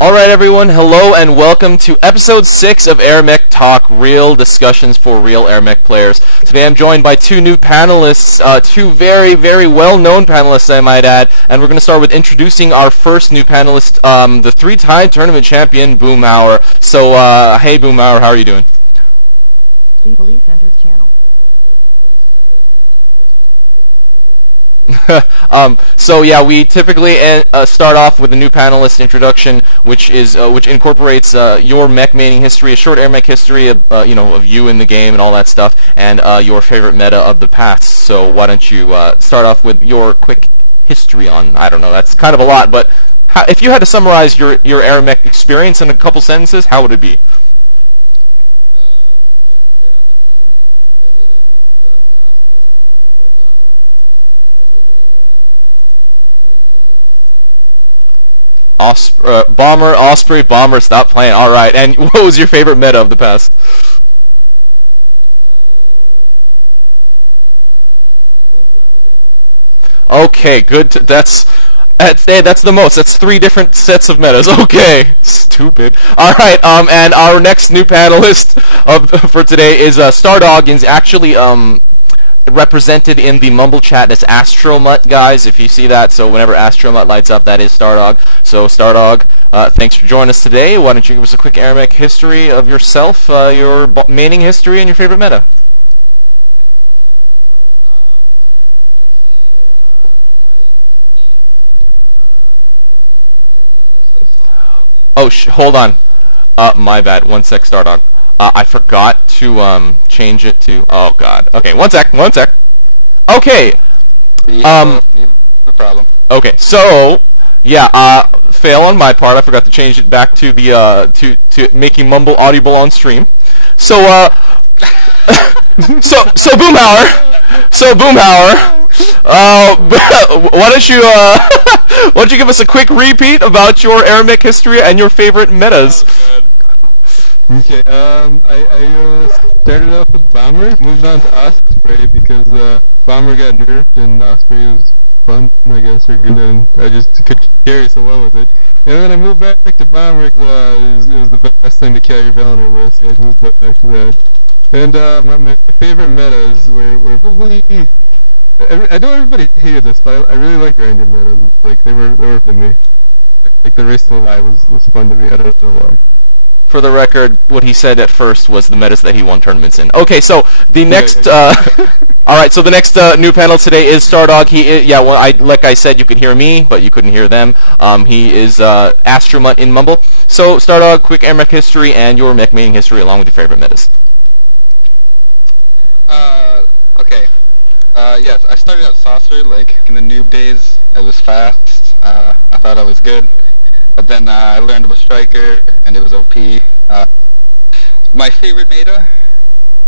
Alright everyone, hello and welcome to episode 6 of AirMech Talk, real discussions for real AirMech players. Today I'm joined by two new panelists, two very, very well-known panelists I might add, and we're going to start with introducing our first new panelist, the three-time tournament champion, Boomhower. So, hey Boomhower, how are you doing? Police entered channel. So yeah, we typically start off with a new panelist introduction, which incorporates your mech maining history, a short air mech history of of you in the game and all that stuff, and your favorite meta of the past. So why don't you start off with your quick history on, I don't know, that's kind of a lot, but if you had to summarize your air mech experience in a couple sentences, how would it be? Bomber, Osprey, Bomber, stop playing. Alright, and what was your favorite meta of the past? Okay, good. That's the most. That's 3 different sets of metas. Okay, stupid. Alright, and our next new panelist for today is StarDog. Is actually represented in the Mumble chat as Astromut, guys, if you see that. So whenever Astromut lights up, that is StarDog. So StarDog, thanks for joining us today. Why don't you give us a quick AirMech history of yourself, your maining history, and your favorite meta? Oh, hold on. My bad. One sec, StarDog. I forgot to change it to. Oh God. Okay, one sec. Okay. No problem. Okay, so yeah, fail on my part. I forgot to change it back to the to making Mumble audible on stream. So so Boomhower. Why don't you give us a quick repeat about your AirMech history and your favorite metas? Oh, okay, I started off with Bomber, moved on to Osprey because Bomber got nerfed and Osprey was fun, I guess, or good, and I just could carry so well with it. And then I moved back to Bomber, it was the best thing to carry Valor with, so I moved back to that. And my favorite metas were probably... I know everybody hated this, but I really like Grinder metas. Like, they were for me. Like, the Race to the Live was fun to me, I don't know why. For the record, what he said at first was the metas that he won tournaments in. Okay, so the next, all right. So the next new panel today is StarDog. Like I said, you could hear me, but you couldn't hear them. He is Astromut in Mumble. So StarDog, quick AirMech history and your mech maining history, along with your favorite metas. Okay. Yes, I started out Saucer, like, in the noob days. It was fast. I thought I was good. But then I learned about Striker, and it was OP. My favorite meta?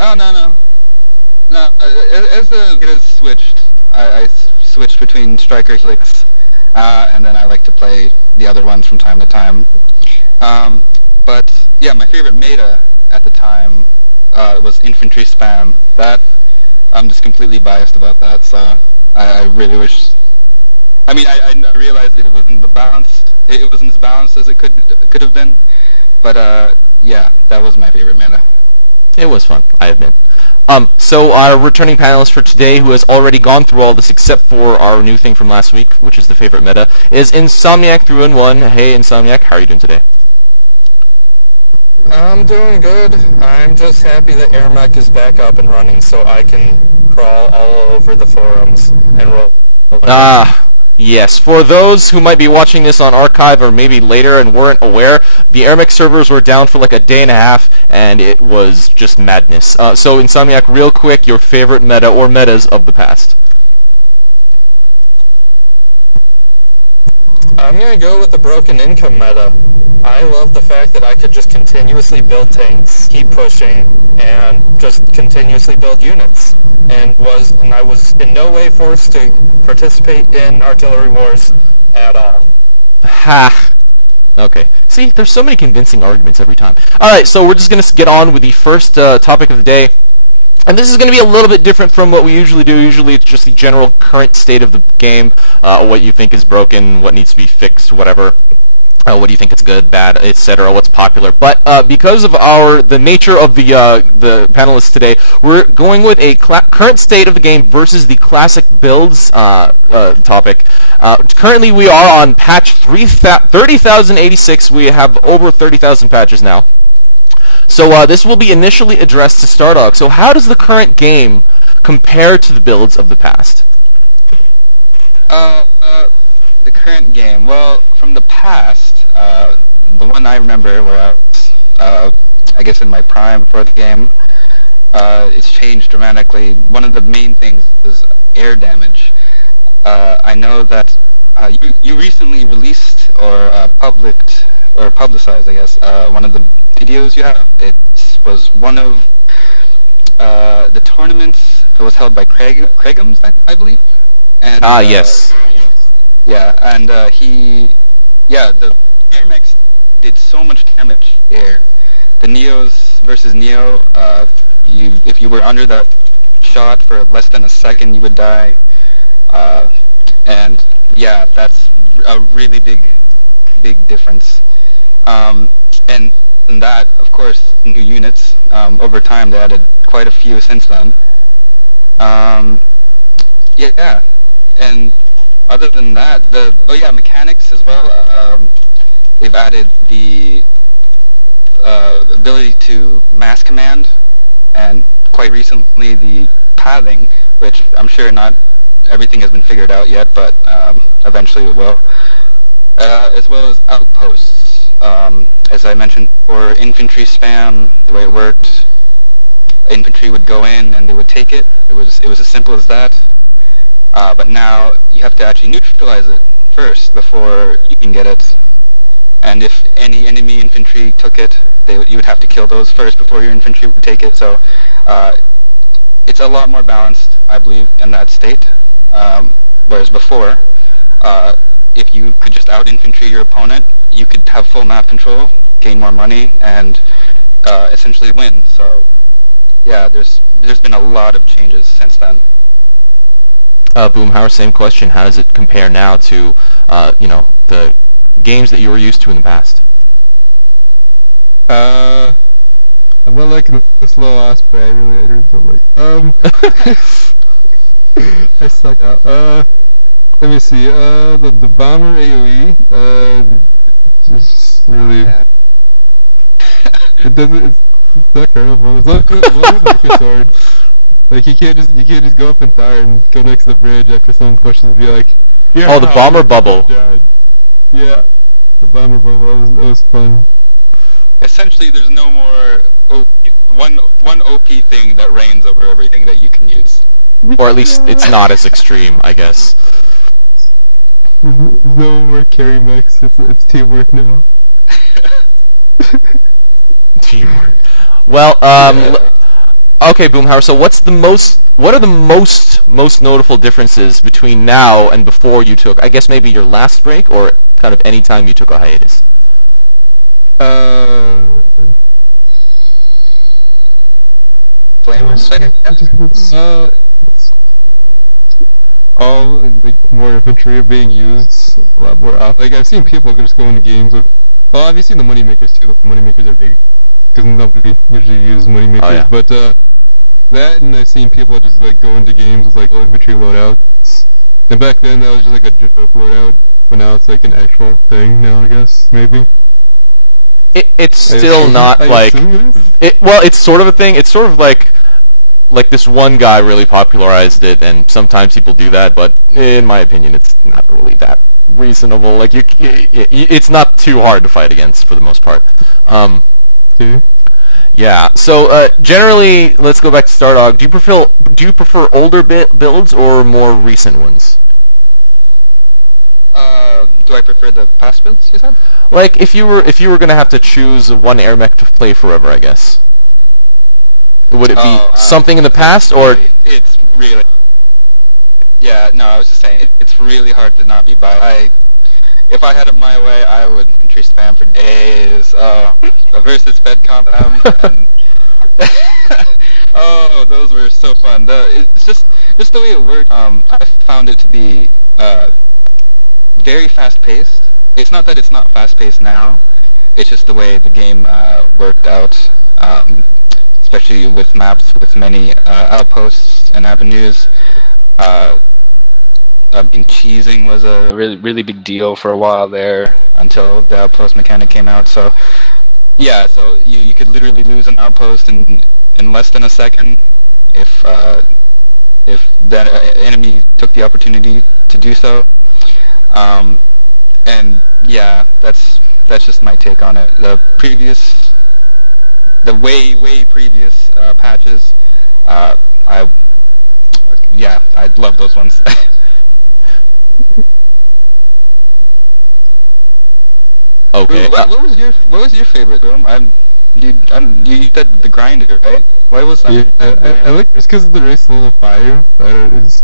Oh, no. As the metas switched, I switched between Striker Slicks, and then I like to play the other ones from time to time. But, yeah, my favorite meta at the time was Infantry Spam. That, I'm just completely biased about that, so I really wish... I mean, I realized it wasn't balanced. It wasn't as balanced as it could have been, but yeah, that was my favorite meta. It was fun, I admit. So our returning panelist for today, who has already gone through all this except for our new thing from last week, which is the favorite meta, is Insomniac 3-in-1. Hey, Insomniac, how are you doing today? I'm doing good. I'm just happy that AirMech is back up and running, so I can crawl all over the forums and roll. Yes, for those who might be watching this on archive or maybe later and weren't aware, the AirMech servers were down for like a day and a half, and it was just madness. So Insomniac, real quick, your favorite meta or metas of the past. I'm gonna go with the broken income meta. I love the fact that I could just continuously build tanks, keep pushing, and just continuously build units. And I was in no way forced to participate in artillery wars at all. Ha! Okay. See, there's so many convincing arguments every time. Alright, so we're just going to get on with the first topic of the day. And this is going to be a little bit different from what we usually do. Usually it's just the general current state of the game, what you think is broken, what needs to be fixed, whatever. what do you think it's good, bad, etc. What's popular? But because of the nature of the panelists today, we're going with a current state of the game versus the classic builds topic. Currently, we are on patch 30,086. We have over 30,000 patches now. So this will be initially addressed to StarDog. So how does the current game compare to the builds of the past? The current game, well, from the past, the one I remember where I was, I guess in my prime for the game, it's changed dramatically. One of the main things is air damage. I know that you recently released or publicized, I guess, one of the videos you have. It was one of the tournaments that was held by Craigums, I believe. And, yes. Yeah, and the AirMech did so much damage air. The Neos versus Neo, if you were under that shot for less than a second, you would die. And yeah, that's a really big difference. And that, of course, new units. Over time, they added quite a few since then. Yeah, and other than that, mechanics as well. They've added the ability to mass command, and quite recently the pathing, which I'm sure not everything has been figured out yet, but eventually it will. As well as outposts. As I mentioned, for infantry spam, the way it worked, infantry would go in and they would take it. It was as simple as that. But now you have to actually neutralize it first before you can get it. And if any enemy infantry took it, you would have to kill those first before your infantry would take it. So it's a lot more balanced, I believe, in that state. Whereas before, if you could just out-infantry your opponent, you could have full map control, gain more money, and essentially win. So yeah, there's been a lot of changes since then. Boomhower, same question. How does it compare now to, the games that you were used to in the past? I'm not liking the slow Osprey. I really don't like. I suck out. Let me see. The bomber AOE. It's just really. It doesn't. It's not terrible. It's like a sword. Like you can't just go up and fire and go next to the bridge after someone pushes and be like, oh, the bomber bubble. Yeah, the bomber bubble. That was fun. Essentially, there's no more one OP thing that reigns over everything that you can use. Or at least it's not as extreme, I guess. There's no more carry mechs. It's teamwork now. Teamwork. Well, okay, Boomhower. So, what are the most notable differences between now and before you took, I guess maybe your last break, or kind of any time you took a hiatus? Flames, it's all like more infantry are being used a lot more often. Like I've seen people just go into games with. Well, have you seen the moneymakers too? The moneymakers are big because nobody usually uses moneymakers. Oh, yeah. But that, and I've seen people just like go into games with like infantry loadouts. And back then that was just like a joke loadout, but now it's like an actual thing. Now I guess maybe. It's still not like well, it's sort of a thing. It's sort of like this one guy really popularized it, and sometimes people do that. But in my opinion, it's not really that reasonable. Like it's not too hard to fight against for the most part. Yeah. So generally, let's go back to StarDog. Do you prefer older builds or more recent ones? Do I prefer the past builds, you said? Like, if you were gonna have to choose one AirMech to play forever, I guess. Would it be something in the past, or...? It's really... Yeah, no, I was just saying, it's really hard to not be biased. If I had it my way, I would infantry spam for days. Versus FedCom, and... oh, those were so fun. It's just the way it worked. I found it to be... very fast-paced, it's not that it's not fast-paced now. It's just the way the game worked out, especially with maps with many outposts and avenues. I mean, cheesing was a really big deal for a while there until the outpost mechanic came out. So yeah, so you could literally lose an outpost in less than a second if that enemy took the opportunity to do so. And yeah, that's just my take on it. The way previous patches, I love those ones. Okay. Ooh, what was your favorite, Boom? You said the grinder, right? Why was that? Yeah, I like it's because of the race level 5. It's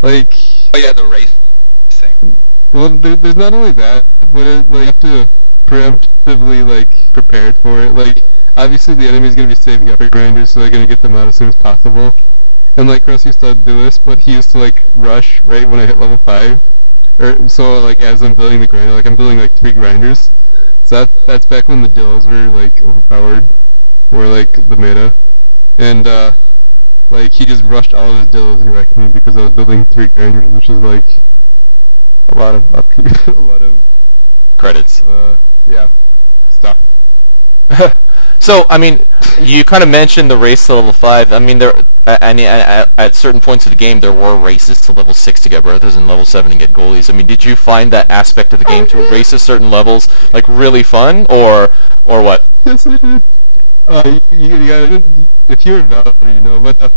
like, Oh yeah, the racing. well, there's not only that, but you have to preemptively prepare for it. Like, obviously the enemy's gonna be saving up for grinders, so they're gonna get them out as soon as possible. And Russ used to do this, but he used to rush right when I hit level 5. So as I'm building the grinder, I'm building 3 grinders. So that's back when the dills were overpowered, or the meta, and he just rushed all of his dills and wrecked me because I was building 3 grinders, which is a lot of upkeep, a lot of Credits. Stuff. So, I mean, you kind of mentioned the race to level 5. I mean, at certain points of the game, there were races to level 6 to get berthas and level 7 to get goalies. I mean, did you find that aspect of the game to race to certain levels really fun, or what? Yes, I did. You gotta, if you're involved, you know, but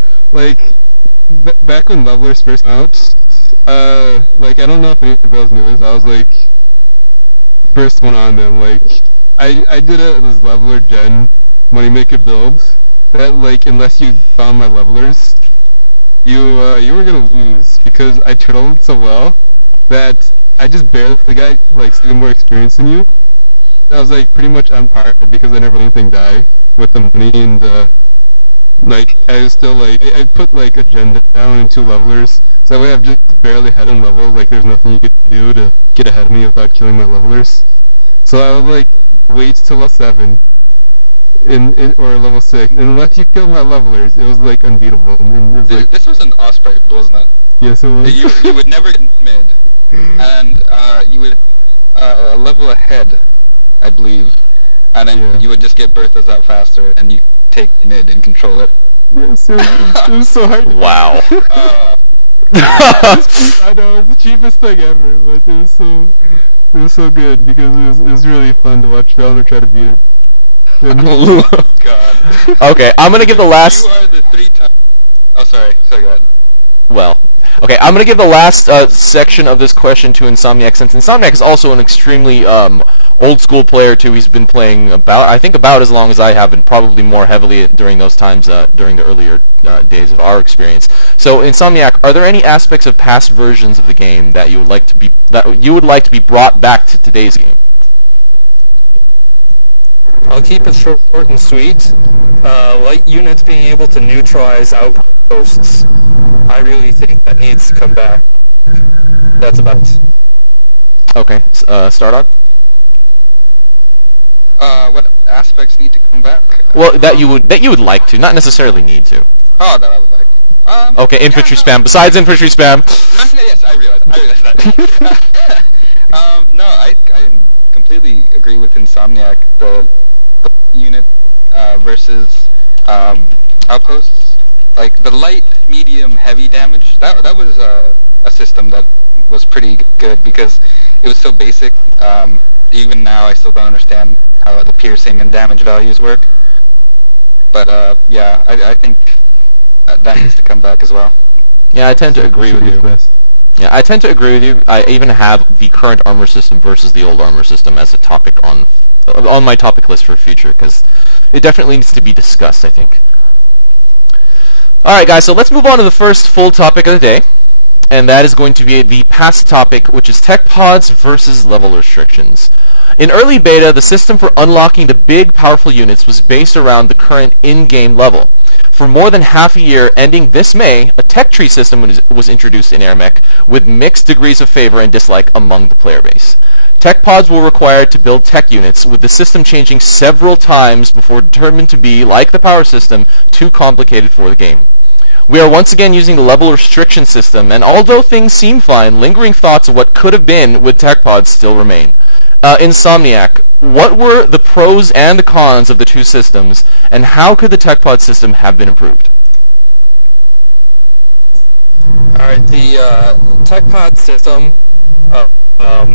back when levelers first came out, I don't know if anybody else knew this. I was first one on them. I did this leveler gen moneymaker build that unless you found my levelers, you were gonna lose because I turtled so well that I just barely the guy still more experience than you. I was pretty much on par because I never let anything die with the money, and I was still I put a gen down and 2 levelers, so that way I've just barely had on level. There's nothing you could do to get ahead of me without killing my levelers. So I would wait till level 7 or level 6, and unless you kill my levelers, it was unbeatable. And it was, this was an Osprey, wasn't it? Yes, it was. You would never get mid, and you would level ahead, I believe, and then you would just get berthas out faster, and you take mid and control it. Yes, it was so hard. Wow. I know, it's the cheapest thing ever, but it was so good because it was really fun to watch Valor try to beat it. God. Okay, I'm gonna give the last. You are the 3 times. Oh, sorry. Sorry, go ahead. Well, okay, I'm gonna give the last section of this question to Insomniac, since Insomniac is also an extremely old school player too. He's been playing about as long as I have, and probably more heavily during those times, during the earlier days of our experience. So, Insomniac, are there any aspects of past versions of the game that you would like to be brought back to today's game? I'll keep it short and sweet. Light units being able to neutralize outposts. I really think that needs to come back. That's about it. Okay, StarDog? What aspects need to come back? Well, that you would like to, not necessarily need to. Oh, that I would like. Okay, infantry spam. Besides infantry spam. Yes, I realize that. No, I completely agree with Insomniac. The unit versus outposts, the light, medium, heavy damage. That was a system that was pretty good because it was so basic. Even now, I still don't understand how the piercing and damage values work. But yeah, I think that needs to come back as well. Yeah, I tend to agree with you. Yeah, I tend to agree with you. I even have the current armor system versus the old armor system as a topic on my topic list for future, because it definitely needs to be discussed, I think. Alright guys, so let's move on to the first full topic of the day, and that is going to be the past topic, which is tech pods versus level restrictions. In early beta, the system for unlocking the big, powerful units was based around the current in-game level. For more than half a year, ending this May, a tech tree system was introduced in AirMech with mixed degrees of favor and dislike among the player base. Tech pods were required to build tech units, with the system changing several times before determined to be, like the power system, too complicated for the game. We are once again using the level restriction system, and although things seem fine, lingering thoughts of what could have been with tech pods still remain. Insomniac, what were the pros and the cons of the two systems, and how could the tech pod system have been improved? Alright, the tech pod system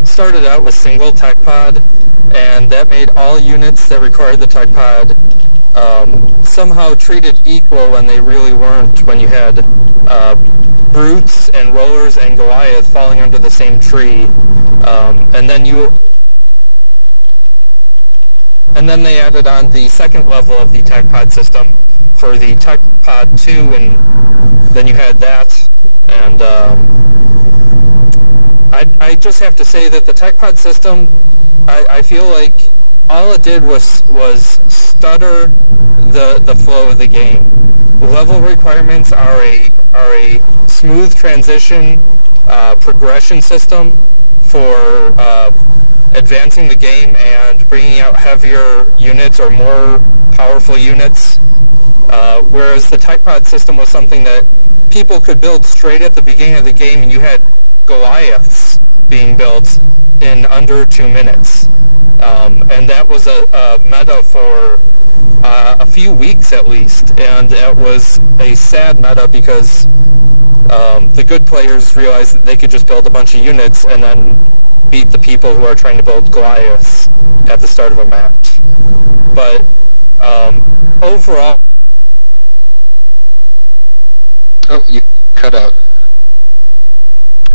started out with single tech pod, and that made all units that required the tech pod somehow treated equal when they really weren't, when you had brutes and rollers and Goliath falling under the same tree. And then they added on the second level of the tech pod system for the tech pod 2, and then you had that. And I just have to say that the tech pod system, I feel like all it did was stutter the flow of the game. Level requirements are a smooth transition progression system for advancing the game and bringing out heavier units or more powerful units, whereas the tech pod system was something that people could build straight at the beginning of the game, and you had Goliaths being built in under 2 minutes. And that was a meta for a few weeks at least, and it was a sad meta because the good players realized that they could just build a bunch of units and then beat the people who are trying to build Goliaths at the start of a match. But overall... Oh, you cut out.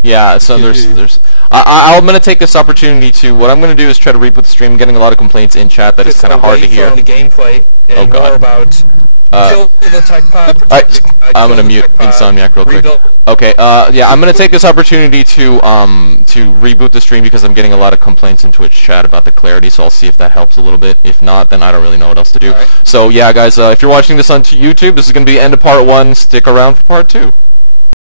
Yeah, so I'm going to take this opportunity to, what I'm going to do is try to reboot the stream. I'm getting a lot of complaints in chat that it's kind of hard to hear. The gameplay and Oh, God. more about kill the tech pod. Alright, I'm going to mute Insomniac real quick. Okay, yeah, I'm going to take this opportunity to reboot the stream because I'm getting a lot of complaints in Twitch chat about the clarity, so I'll see if that helps a little bit. If not, then I don't really know what else to do. Alright. So, yeah, guys, if you're watching this on YouTube, this is going to be the end of part 1. Stick around for part 2.